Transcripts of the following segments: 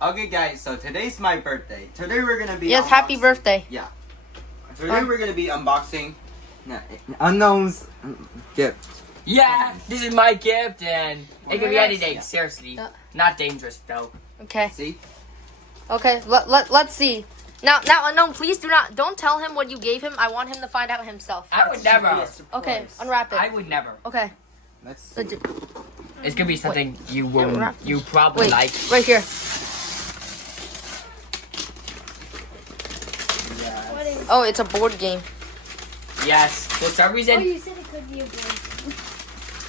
Okay, guys. So today's my birthday. Today we're gonna be. Yes, happy birthday. Yeah. Today we're gonna be unboxing Unknown's gift. Yeah, this is my gift, and it could be anything. Yeah. Seriously, Yeah. not dangerous though. Okay. See? Okay. Let's see. Now, Unknown, please don't tell him what you gave him. I want him to find out himself. I would never. Okay, unwrap it. I would never. Okay. Let's see. It's gonna be something you wrap- won't. You probably Wait, like. right here. Yes. Oh, it's a board game. Yes. For some Oh, reason, you said it could be a boy.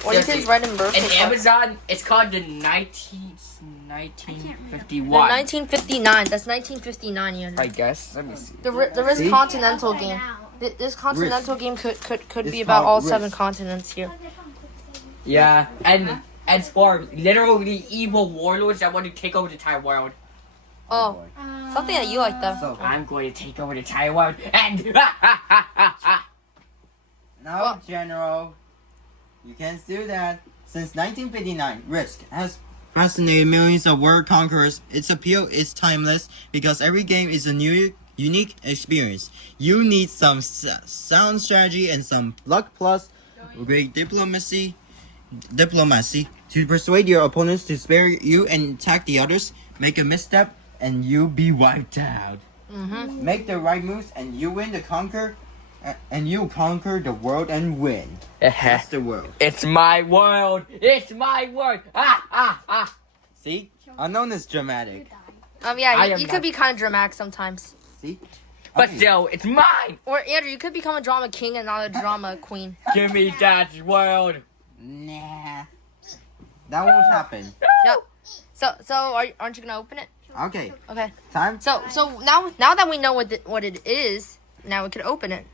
What is his red and birthday? in card? Amazon, it's called the 1951. 1959. That's 1959, Ian. I guess. Let me see. There is See? Continental Upside game. down. This Continental game could It's be about called all 7 Risk. continents here. Yeah, and it's for literally evil warlords that want to take over the entire world. Oh, boy. something that you like though. So I'm going to take over the entire world, and now, General, you can't do that. Since 1959, Risk has fascinated millions of world conquerors. Its appeal is timeless because every game is a new, unique experience. You need some sound strategy and some luck plus great diplomacy to persuade your opponents to spare you and attack the others. Make a misstep and you'll be wiped out. Mm-hmm. Make the right moves and you win the conquer, and you conquer the world and win. That's the world. it's my world. It's my world. See, Unknown is dramatic. I Yeah, am you not- could be kind of dramatic sometimes. See, But Okay. still, it's mine. Or Andrew, you could become a drama king and not a drama queen. Give me that world. Nah, that won't happen. Yep. So aren't you gonna open it? Okay, Okay. time. So now that we know what it is, now we can open it.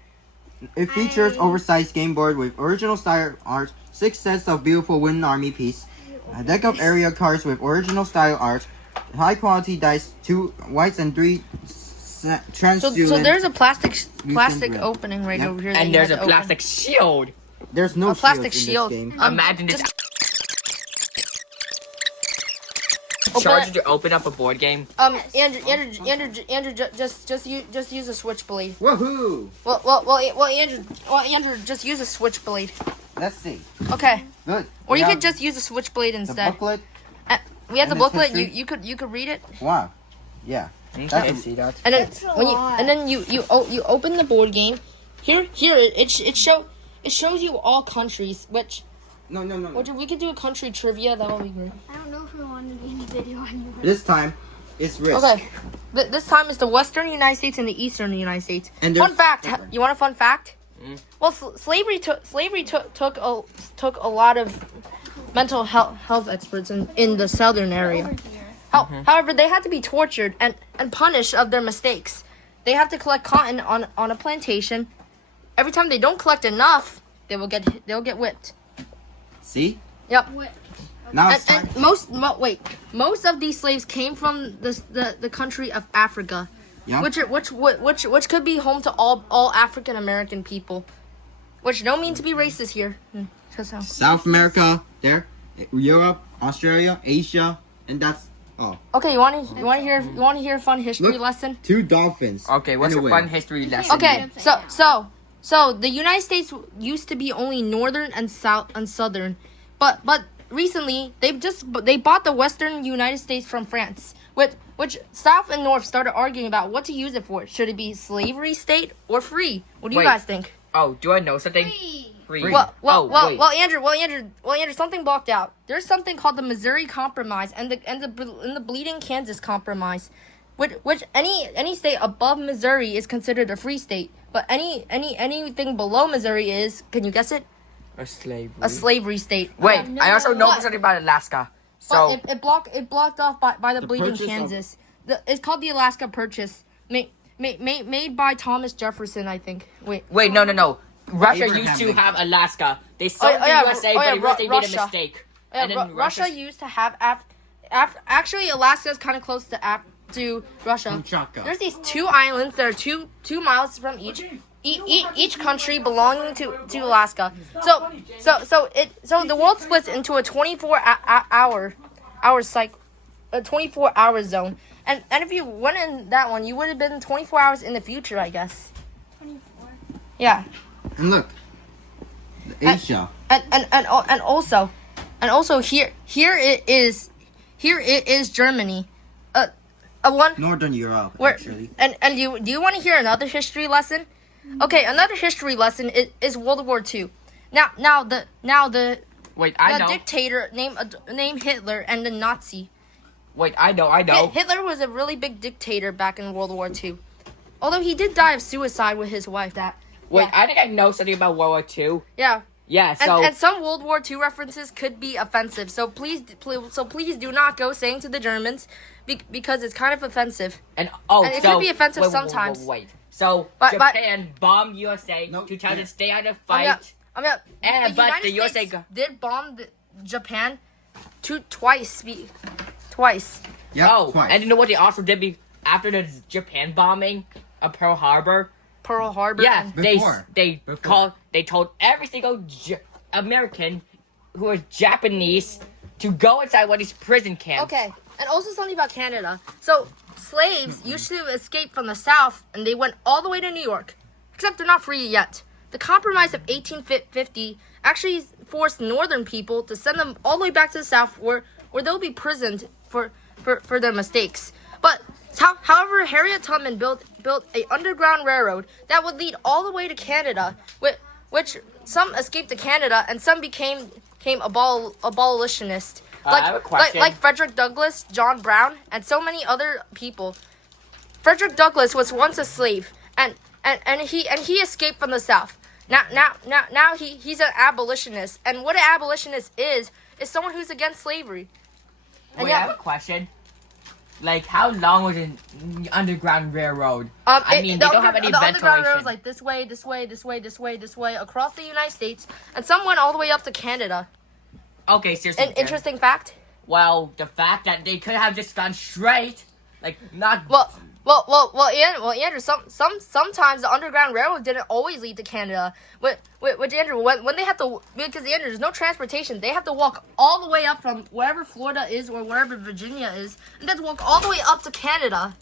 It features oversized game board with original style art, 6 sets of beautiful wooden army piece, a deck of area cards with original style art, high quality dice, 2 whites and 3 translucent. So there's a plastic red. opening right Yep. over here. that And you there's have a to open. plastic shield. There's no A plastic shields shield. in this game. Imagine this. Open Charger it. to open up a board game. Andrew, just use a switchblade. Woohoo! Andrew, just use a switchblade. Let's see. Okay. Good. Or We you have could just use a switchblade the instead. booklet. We have the and the booklet. history. You could read it, Wow. Yeah. Okay, a- see that. and then That's a when you lot. and then you open the board game. Here it shows you all countries. Which No. we could do a country trivia. That would be great. I don't know if we want to do any video on you. This time, it's Risk. Okay. This time it's the Western United States and the Eastern United States. And there's Fun fact. different. You want a fun fact? Mm. Well, slavery took a lot of mental health experts in the southern area. However, they had to be tortured and punished of their mistakes. They have to collect cotton on a plantation. Every time they don't collect enough, they'll get whipped. See? Yep. What? Now it's time. And most of these slaves came from the country of Africa, Yeah. which could be home to all African American people, which don't mean to be racist here. South America, there, Europe, Australia, Asia, and that's all. Okay, you want to hear a fun history Look. lesson? 2 dolphins. Okay, what's in a whale. fun history lesson? Okay, so the United States used to be only northern and southern, but recently they bought the Western United States from France, which South and North started arguing about what to use it for. Should it be slavery state or free? What do you Wait. guys think? Oh, do I know something? Free. Free. Well, Andrew, something blocked out. There's something called the Missouri Compromise and the Bleeding Kansas Compromise, which any state above Missouri is considered a free state, but anything below Missouri is, can you guess it? A slavery. A slavery state. Wait, No. I also know But- something about Alaska. So But it blocked off by the Bleeding Purchase of- Kansas. It's called the Alaska Purchase, made by Thomas Jefferson, I think. Wait. no. Russia Abraham used to Lincoln. have Alaska. They sold Oh, the yeah, USA, oh, yeah, but they made a Russia. mistake. Yeah, And then Russia used to have actually Alaska is kind of close to Russia. Kamchatka. There's these 2 islands that are 2 miles from each country belonging to Alaska. So the world splits into a 24 hour cycle. 24-hour zone. And if you went in that one, you would have been 24 hours in the future, I guess. 24. Yeah. And look, Asia. And also here it is Germany. One Northern Europe, where actually. and do you want to hear another history lesson? Okay, another history lesson is World War II. Now the Wait, I know. dictator named Hitler and the Nazi. Wait, I know. Hitler was a really big dictator back in World War II. Although he did die of suicide with his wife. Wait, yeah. I think I know something about World War II. Yeah. Yeah, so And some World War II references could be offensive. So please do not go saying to the Germans because it's kind of offensive. and it could be offensive sometimes. Wait. So But- Japan bombed USA No, to try yeah. to stay out of I mean, fight. but But the United USA States did bomb Japan twice. Yeah, Oh, twice. and you know what they also did after the Japan bombing of Pearl Harbor? Pearl Harbor. Yeah, and- Before. they told every single American who was Japanese to go inside one of these prison camps. Okay, and also something about Canada. So slaves used to escape from the South, and they went all the way to New York. Except they're not free yet. The Compromise of 1850 actually forced Northern people to send them all the way back to the South, where they'll be prisoned for their mistakes. But however, Harriet Tubman built a underground railroad that would lead all the way to Canada, which some escaped to Canada and some became abolitionists. I have a question. Like Frederick Douglass, John Brown, and so many other people. Frederick Douglass was once a slave, and he escaped from the South. Now he's an abolitionist, and what an abolitionist is someone who's against slavery. And Wait, I have a question. Like, how long was an Underground Railroad? I mean, they don't have any the Underground ventilation. Railroad was like this way, across the United States, and some went all the way up to Canada. Okay, seriously. An interesting fact. Well, the fact that they could have just gone straight, like, not... Well, Andrew. Sometimes the Underground Railroad didn't always lead to Canada. Which Andrew, when they have to, because Andrew, there's no transportation. They have to walk all the way up from wherever Florida is or wherever Virginia is, and they have to walk all the way up to Canada.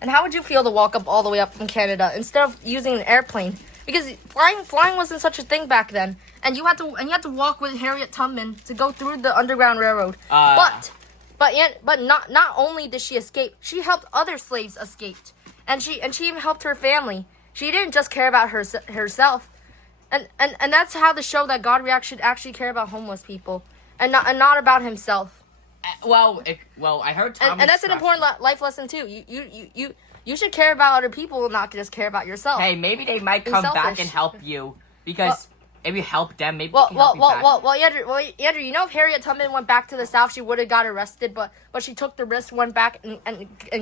And how would you feel to walk up all the way up from Canada instead of using an airplane? Because flying wasn't such a thing back then, and you had to walk with Harriet Tubman to go through the Underground Railroad. But not only did she escape, she helped other slaves escape, and she even helped her family. She didn't just care about herself, and that's how the show that God Reacts should actually care about homeless people, and not about himself. Well, I heard Thomas... And that's an important life lesson too. You should care about other people, and not just care about yourself. Hey, maybe they might come back selfish. and help you, because if you help them, maybe they Well, can help you back. Andrew, you know, if Harriet Tubman went back to the South, she would have got arrested, but she took the risk, went back, and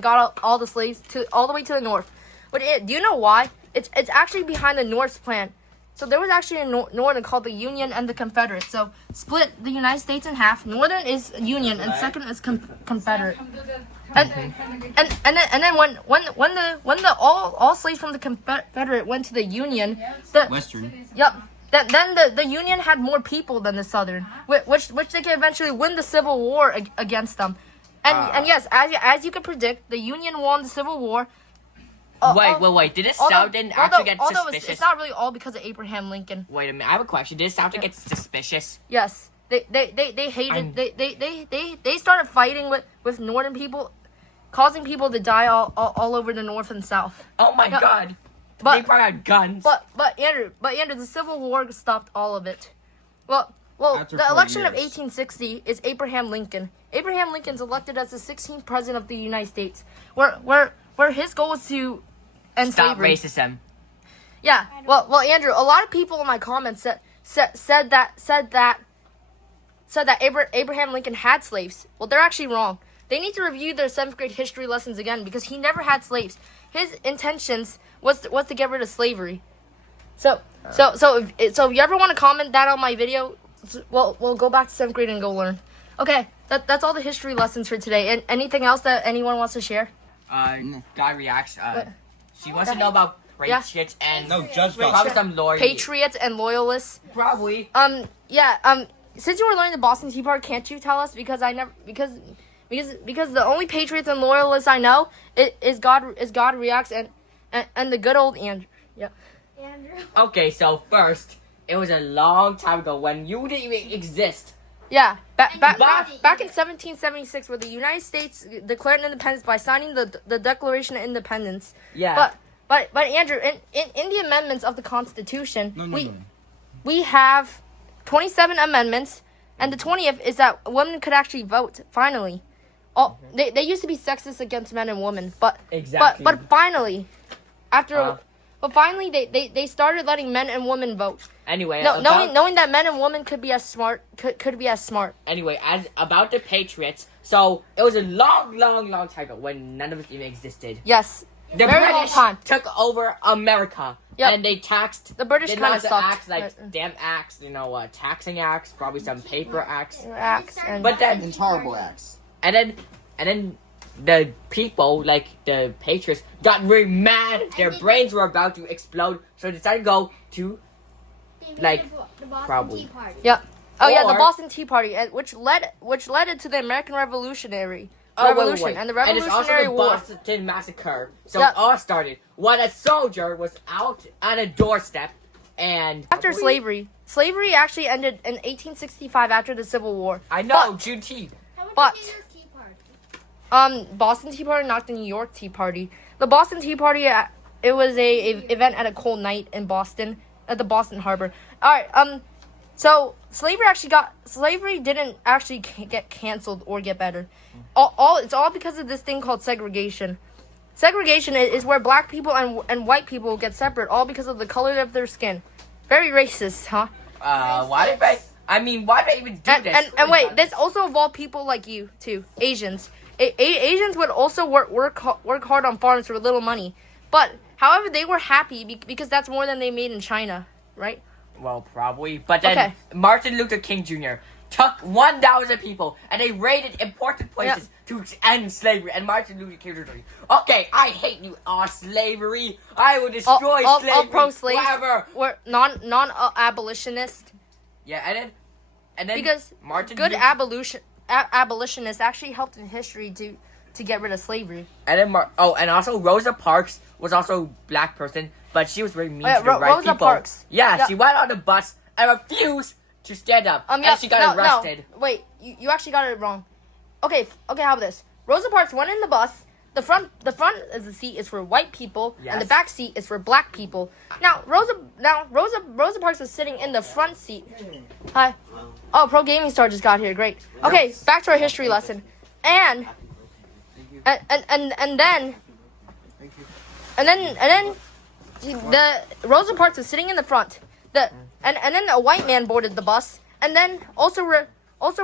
got all the slaves all the way to the North. But do you know why? It's actually behind the North's plan. So there was actually a Northern called the Union and the Confederate. So split the United States in half. Northern is Union, and second is Confederate. And then when the all slaves from the Confederate went to the Union, Western. Yep. Then the Union had more people than the Southern, which they could eventually win the Civil War against them. And yes, as you could predict, the Union won the Civil War. Wait. Did the Southern actually get suspicious? It's not really all because of Abraham Lincoln. Wait a minute, I have a question. Did the Southern get suspicious? Yes, they hated. They started fighting with Northern people, causing people to die all over the North and South. Oh my Yeah. God. But- they probably had guns. But Andrew, the Civil War stopped all of it. Well, After the 4 election of years. 1860 is Abraham Lincoln. Abraham Lincoln's elected as the 16th president of the United States, where his goal was to end Stop slavery. racism. Yeah. Well, Andrew, a lot of people in my comments said that Abraham Lincoln had slaves. Well, they're actually wrong. They need to review their 7th grade history lessons again because he never had slaves. His intentions was to get rid of slavery. So if you ever want to comment that on my video, we'll go back to 7th grade and go learn. Okay, that's all the history lessons for today. And anything else that anyone wants to share? God Reacts. She wants to know about patriots and No, just probably some lawyers. Patriots and loyalists. Probably. Since you were learning the Boston Tea Party, can't you tell us? Because because the only patriots and loyalists I know is God Reacts and the good old Andrew. Yep. Andrew. Okay, so first, it was a long time ago when you didn't even exist. Yeah, back But- in 1776, where the United States declared independence by signing the Declaration of Independence. Yeah. But Andrew, in the amendments of the Constitution, No. we have 27 amendments, and the 20th is that women could actually vote. Finally, they used to be sexist against men and women, but Exactly. but finally, Uh. finally they started letting men and women vote. Anyway, No, about- knowing that men and women could be as smart. Anyway, as about the Patriots, so it was a long time ago when none of us even existed. Yes, The very long British time. took over America, Yep. and they taxed. The British they kinda not the sucked, acts like but- damn acts, taxing acts, probably some paper acts, Acts and But then- And horrible acts. and then the people like the Patriots got really mad. Their brains were about to explode, so they decided to go to They made Like, the Boston probably. Tea Party. Yep. Oh yeah, the Or- Boston Tea Party, which led into the American Revolution wait, and the And it's also Revolutionary the War. Boston Massacre. So Yep. it all started when a soldier was out on a doorstep, and After slavery actually ended in 1865 after the Civil War. I know But- Juneteenth. How about But- the New York Tea Party? Boston Tea Party, not the New York Tea Party. The Boston Tea Party, it was a event at a cold night in Boston at the Boston Harbor. All right. So slavery didn't actually get canceled or get better. It's all because of this thing called segregation. Segregation is where black people and white people get separate, all because of the color of their skin. Very racist, huh? Why did why did they even do this? And wait, this also involved people like you too, Asians. Asians would also work hard on farms for little money, but however they were happy because that's more than they made in China, right? Well, probably. But then Okay. Martin Luther King Jr. took 1,000 people and they raided important places to end slavery. And Martin Luther King Jr. Okay, I hate you, slavery. I will destroy all slavery. pro-slaves Whatever. were abolitionist Yeah, and then because Martin good Luther- abolitionists actually helped in history to get rid of slavery. And then and also Rosa Parks was also a black person, but she was very mean Yeah, to the right Rosa people. Parks. Yeah, Yeah. she went on the bus and refused to stand up, and she got arrested. No. Wait, you actually got it wrong. Okay, how about this? Rosa Parks went in the bus. The front of the seat is for white people, and the Yes. back seat is for black people. Now Rosa Parks was sitting in the front seat. Hi. Oh, Pro Gaming Star just got here. Great. Okay, back to our history lesson. And then the Rosa Parks was sitting in the front. And then a white man boarded the bus, and then also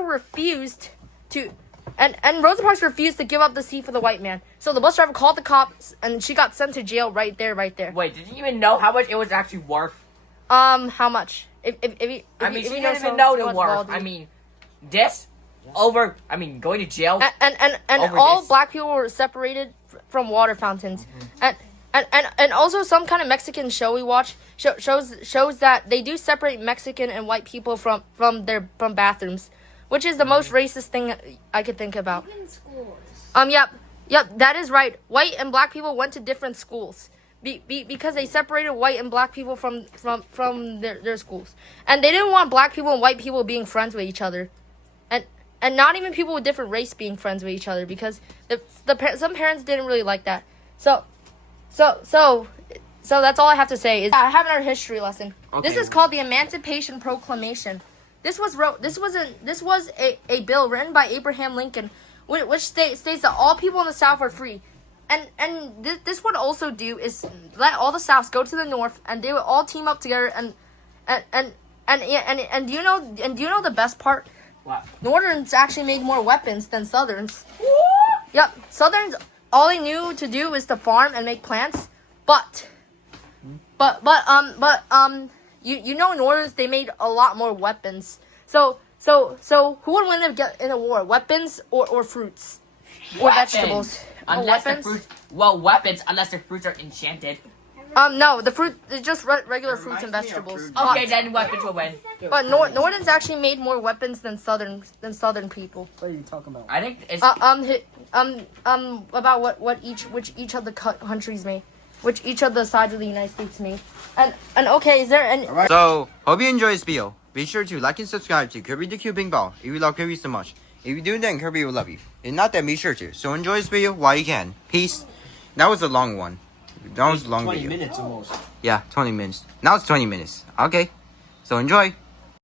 refused to, and Rosa Parks refused to give up the seat for the white man. So the bus driver called the cops, and she got sent to jail right there. Wait, did you even know how much it was actually worth? How much? She if you didn't know even so know the much, worth. Baldy. This over. Going to jail. And over all this. black people were separated from water fountains. And also some kind of Mexican show we watch shows that they do separate Mexican and white people from bathrooms, which is the most racist thing I could think about. Even schools. Yep, that is right. White and black people went to different schools because they separated white and black people from their schools, and they didn't want black people and white people being friends with each other, and not even people with different race being friends with each other because some parents didn't really like that. So that's all I have to say. Is I have our history lesson. Okay. This is called the Emancipation Proclamation. This was a bill written by Abraham Lincoln, which states that all people in the South are free, and this would also do is let all the Souths go to the North, and they would all team up together, and do you know the best part? What? Northerns actually made more weapons than Southerns. Yep, Southerns, all they knew to do was to farm and make plants, but you know Northerns, they made a lot more weapons. So who would win in a war? Weapons or fruits? Or Weapons. vegetables? Unless the weapons? fruits. Well, weapons unless the fruits are enchanted. No, the fruit is just regular fruits and reminds me of vegetables. fruit. Okay, then weapons will win. But Northern's actually made more weapons than Southern people. What are you talking about? I think it's About which each of the countries made, which each of the sides of the United States made, and okay, is there any? Alright. So, hope you enjoyed this video. Be sure to like and subscribe to Kirby the Cute Ping Ball if you love Kirby so much. If you do, then Kirby will love you. If not, then be sure to. So enjoy this video while you can. Peace. That was a long one. That was a long 20 video. minutes almost. Yeah, 20 minutes. Now it's 20 minutes. Okay. So enjoy.